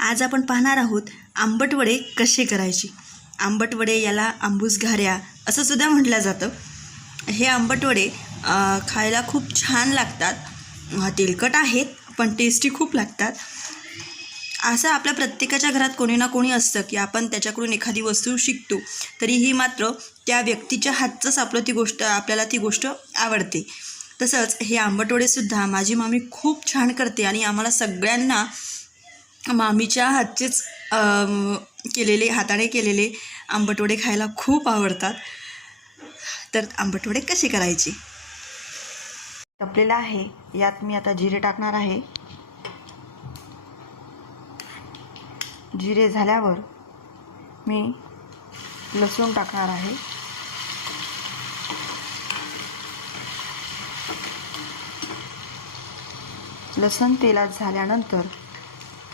आज आपण पाहणार आहोत आंबटवडे कसे करायचे? आंबटवडे याला आंबूस घाऱ्या असं सुद्धा म्हटलं जातं. हे आंबटवडे खायला खूप छान लागतात. तेलकट आहेत पण टेस्टी खूप लागतात. असं आपल्या प्रत्येकाच्या घरात कोणी ना कोणी असतं की आपण त्याच्याकडून एखादी वस्तू शिकतो. तरीही मात्र त्या व्यक्तीच्या हातचंच आपलं ती गोष्ट आपल्याला ती गोष्ट आवडते. तसंच हे आंबटवडेसुद्धा माझी मामी खूप छान करते आणि आम्हाला सगळ्यांना मामीच्या हातचेच केलेले हाताने केलेले आंबटवडे खायला खूप आवडतात. तर आंबटवडे कसे करायचे? तपलेला आहे. यात मी आता जिरे टाकणार आहे. जिरे झाल्यावर मी लसूण टाकणार आहे. लसूण तेलात झाल्यानंतर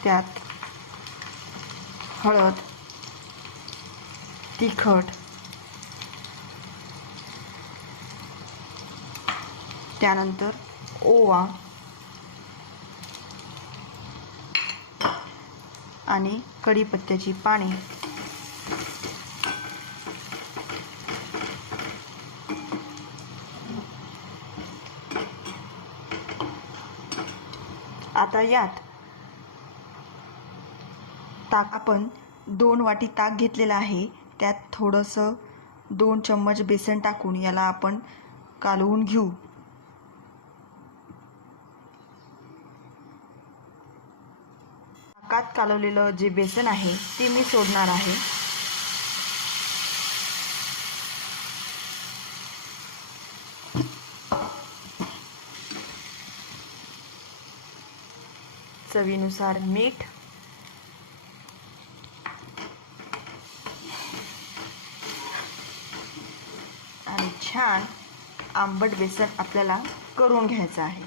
त्यात हळद तिखट त्यानंतर ओवा आणि कढीपत्त्याची पाने. आता यात ताक आपण दोन वाटी ताक घेतलेलं आहे. त्यात थोडंसं दोन चम्मच बेसन टाकून याला आपण कालवून घेऊ. ताकात कालवलेलं जे बेसन आहे ते मी सोडणार आहे. चवीनुसार मीठ आणि छान आंबट बेसन आपल्याला करून घ्यायचं आहे.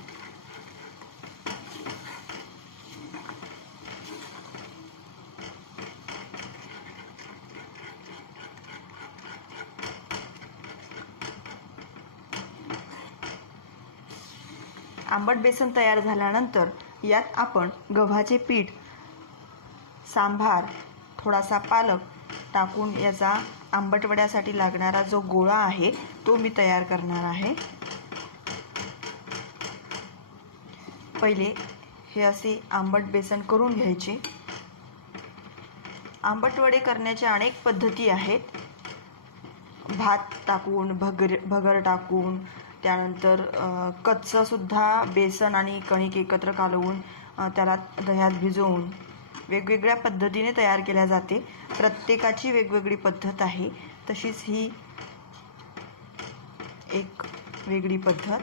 आंबट बेसन तयार झाल्यानंतर यात आपण गव्हाचे पीठ सांभार थोडासा पालक टाकून याचा आंबटवड्यासाठी लागणारा जो गोळा आहे तो मी तयार करणार आहे. पहिले हे असे आंबट बेसन करून घ्यायचे. आंबटवडे करण्याच्या अनेक पद्धती आहेत. भात टाकून भगर भगर टाकून त्यानंतर कच्चंसुद्धा बेसन आणि कणिक एकत्र कालवून त्याला दह्यात भिजवून वेगवेगळ्या पद्धतीने तयार केल्या जाते. प्रत्येकाची वेगवेगळी पद्धत आहे. तशीच ही एक वेगळी पद्धत.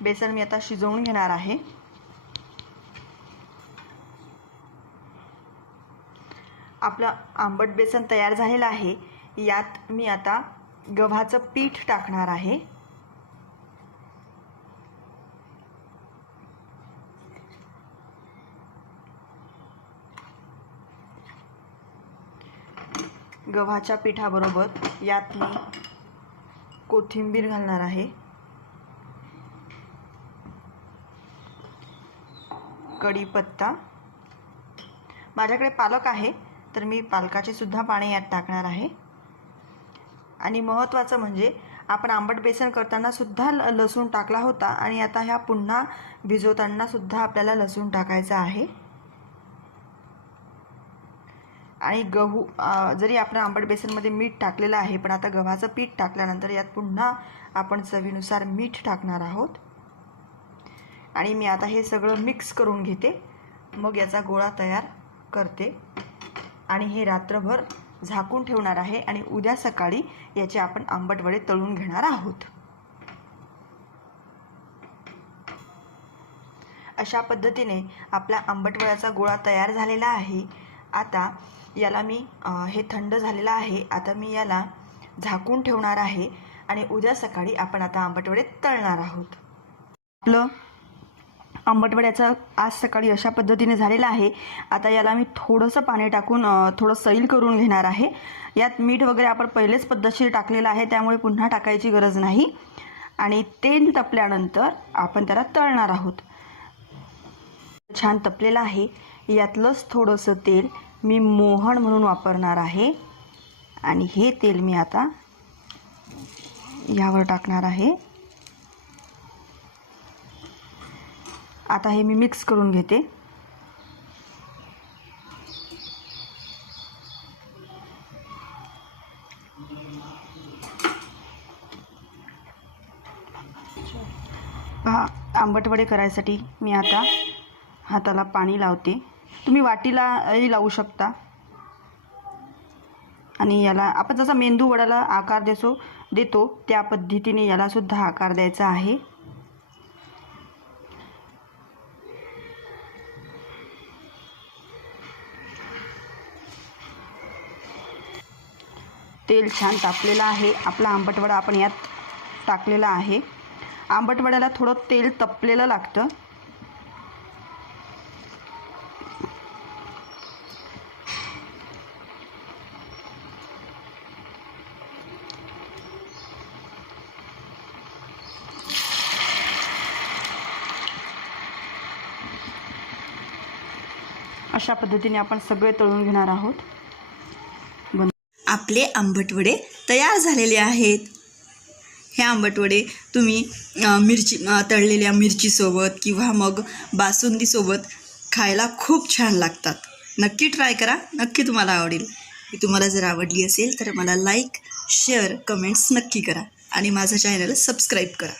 बेसन मी आता शिजवून घेणार आहे. आपलं आंबट बेसन तयार झालेलं आहे. यात मी आता गव्हाचं पीठ टाकणार आहे. गव्हाच्या पिठाबरोबर यात मी कोथिंबीर घालणार आहे. कढीपत्ता. माझ्याकडे पालक आहे तर मी पालकाचे सुद्धा पाणी यात टाकणार आहे. आणि महत्त्वाचं म्हणजे आपण आंबट बेसन करताना सुद्धा ल लसूण टाकला होता आणि आता ह्या पुन्हा भिजवताना सुद्धा आपल्याला लसूण टाकायचा आहे. आणि गहू जरी आपण आंबट बेसनमध्ये मीठ टाकलेलं आहे पण आता गव्हाचं पीठ टाकल्यानंतर यात पुन्हा आपण चवीनुसार मीठ टाकणार आहोत. आणि मी आता हे सगळं मिक्स करून घेते. मग याचा गोळा तयार करते. आणि हे रात्रभर झाकून ठेवणार आहे आणि उद्या सकाळी याचे आपण आंबटवडे तळून घेणार आहोत. अशा पद्धतीने आपला आंबटवड्याचा गोळा तयार झालेला आहे. आता याला मी हे थंड झालेलं आहे. आता मी याला झाकून ठेवणार आहे आणि उद्या सकाळी आपण आता आंबटवडे तळणार आहोत. आपलं आंबटवड्याचं आज सकाळी अशा पद्धतीने झालेलं आहे. आता याला मी थोडंसं पाणी टाकून थोडं सैल करून घेणार आहे. यात मीठ वगैरे आपण पहिलेच पद्धतशीर टाकलेलं आहे त्यामुळे पुन्हा टाकायची गरज नाही. आणि तेल तपल्यानंतर आपण त्याला तळणार आहोत. छान तपलेलं आहे. यातलंच थोडंसं तेल मी मोहन म्हणून वापरणार आहे. आणि हे तेल मी आता यावर टाकणार आहे. आता हे मी मिक्स करून घेते. पहा आंबटवडे करायसाठी मी आता हाताला पाणी लावते. तुम्ही वाटीलाही लावू शकता. आणि याला आपण जसा मेंदू वडाला आकार देसो देतो त्या पद्धतीने यालासुद्धा आकार द्यायचा आहे. तेल छान तापलेलं आहे. आपला आंबटवडा आपण यात टाकलेला आहे. आंबटवड्याला थोडं तेल तपलेलं लागतं. अशा पद्धतीने आपण सगळे तळून घेणार आहोत. आपले आंबटवडे तयार झालेले आहेत. हे आंबटवडे तुम्ही मिरची तळलेल्या मिरचीसोबत किंवा मग बासुंदीसोबत खायला खूप छान लागतात. नक्की ट्राय करा. नक्की तुम्हाला आवडेल. तुम्हाला जर आवडली असेल तर मला लाईक शेअर कमेंट्स नक्की करा. आणि माझं चॅनल सबस्क्राईब करा.